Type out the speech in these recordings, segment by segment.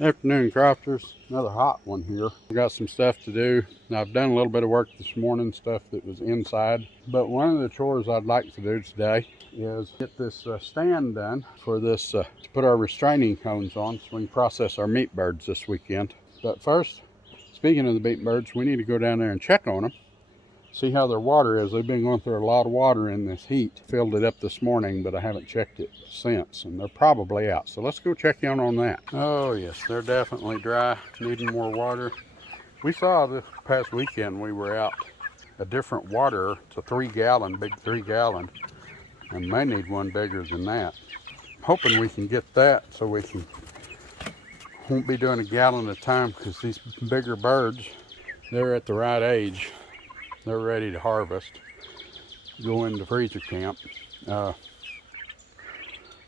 Afternoon, crafters. Another hot one here. I got some stuff to do. Now, I've done a little bit of work this morning, stuff that was inside. But one of the chores I'd like to do today is get this stand done for this to put our restraining cones on so we can process our meat birds this weekend. But first, speaking of the meat birds, we need to go down there and check on them. See how their water is. They've been going through a lot of water in this heat. Filled it up this morning, but I haven't checked it since, and they're probably out. So let's go check in on that. Oh yes, they're definitely dry, needing more water. We saw this past weekend we were out a different water. It's a 3-gallon, big 3-gallon, and may need one bigger than that. I'm hoping we can get that so we won't be doing a gallon at a time, because these bigger birds, they're at the right age. They're ready to harvest, go into freezer camp.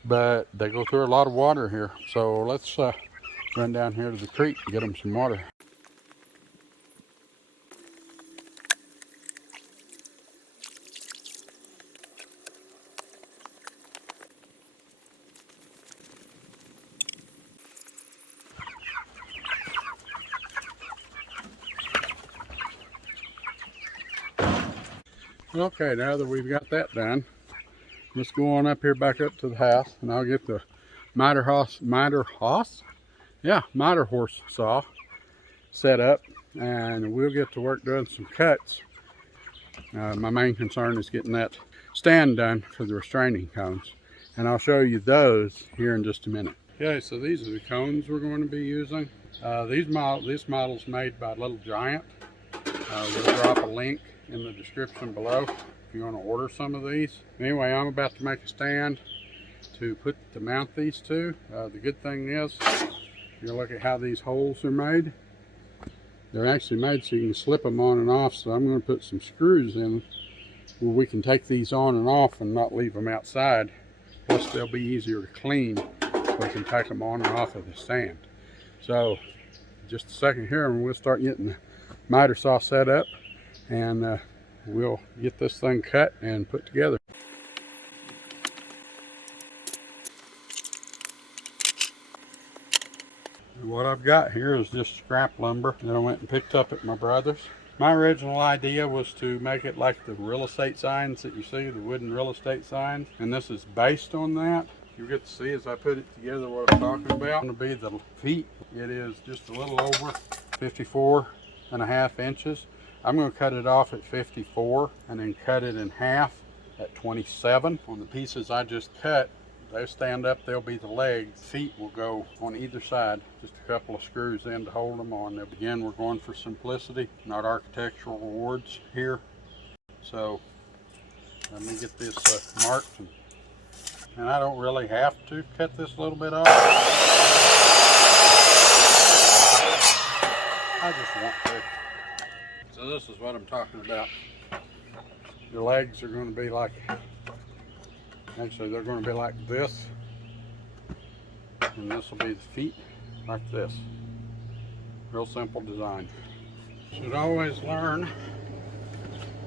But they go through a lot of water here. So let's run down here to the creek and get them some water. Okay, now that we've got that done, let's go on up here back up to the house, and I'll get the miter horse saw set up, and we'll get to work doing some cuts. My main concern is getting that stand done for the restraining cones, and I'll show you those here in just a minute. Okay, so these are the cones we're going to be using. This model's made by Little Giant. We'll drop a link in the description below if you want to order some of these. Anyway, I'm about to make a stand to mount these to. The good thing is, you look at how these holes are made. They're actually made so you can slip them on and off, so I'm going to put some screws in where we can take these on and off and not leave them outside. Plus they'll be easier to clean, so we can take them on and off of the stand. So just a second here and we'll start getting the miter saw set up, and we'll get this thing cut and put together. And what I've got here is just scrap lumber that I went and picked up at my brother's. My original idea was to make it like the real estate signs that you see, the wooden real estate signs, and this is based on that. You get to see as I put it together what I'm talking about. It's going to be the feet. It is just a little over 54.5 inches. I'm going to cut it off at 54 and then cut it in half at 27. On the pieces I just cut, they stand up, they'll be the legs. Feet will go on either side, just a couple of screws in to hold them on. Again, we're going for simplicity, not architectural awards here. So let me get this marked, and I don't really have to cut this a little bit off. I just want to. So this is what I'm talking about. Your legs are going to be like, actually they're going to be like this, and this will be the feet like this. Real simple design. Should always learn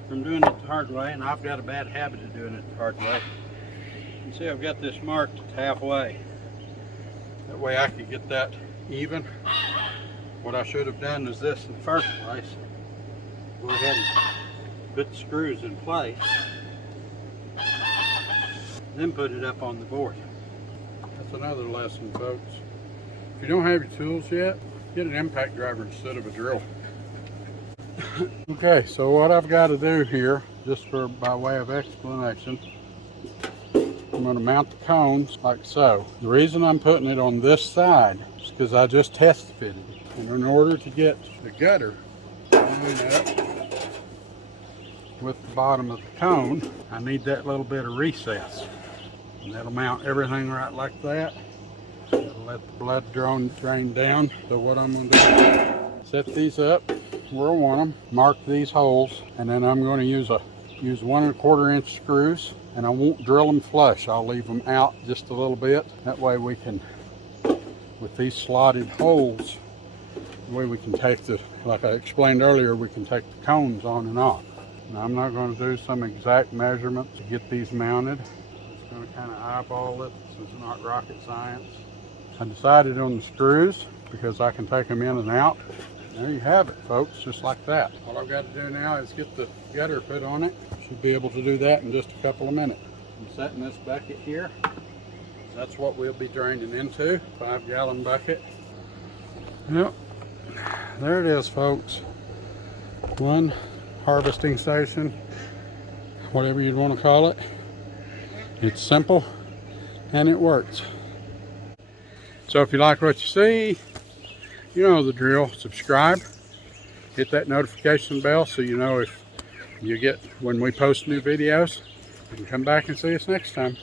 from doing it the hard way, and I've got a bad habit of doing it the hard way. You can see I've got this marked halfway. That way I can get that even. What I should have done is this in the first place. Go ahead and put the screws in place, then put it up on the board. That's another lesson, folks. If you don't have your tools yet, get an impact driver instead of a drill. Okay, so what I've got to do here, just by way of explanation, I'm going to mount the cones like so. The reason I'm putting it on this side is because I just test fitted it. And in order to get the gutter lined up with the bottom of the cone, I need that little bit of recess. And that'll mount everything right like that. It'll let the blood drain down. So what I'm going to do is set these up where I want them, mark these holes, and then I'm going to use 1 1/4 inch screws, and I won't drill them flush. I'll leave them out just a little bit. That way we can, with these slotted holes, the way we can take like I explained earlier, we can take the cones on and off. Now I'm not going to do some exact measurements to get these mounted. I'm just going to kind of eyeball it. This is not rocket science. I decided on the screws. because I can take them in and out. There you have it, folks, just like that. All I've got to do now is get the gutter put on it. Should be able to do that in just a couple of minutes. I'm setting this bucket here. That's what we'll be draining into, 5-gallon bucket. Yep, there it is, folks. One harvesting station, whatever you'd want to call it. It's simple and it works. So if you like what you see, you know the drill. Subscribe, hit that notification bell so you know if you get when we post new videos. You can come back and see us next time.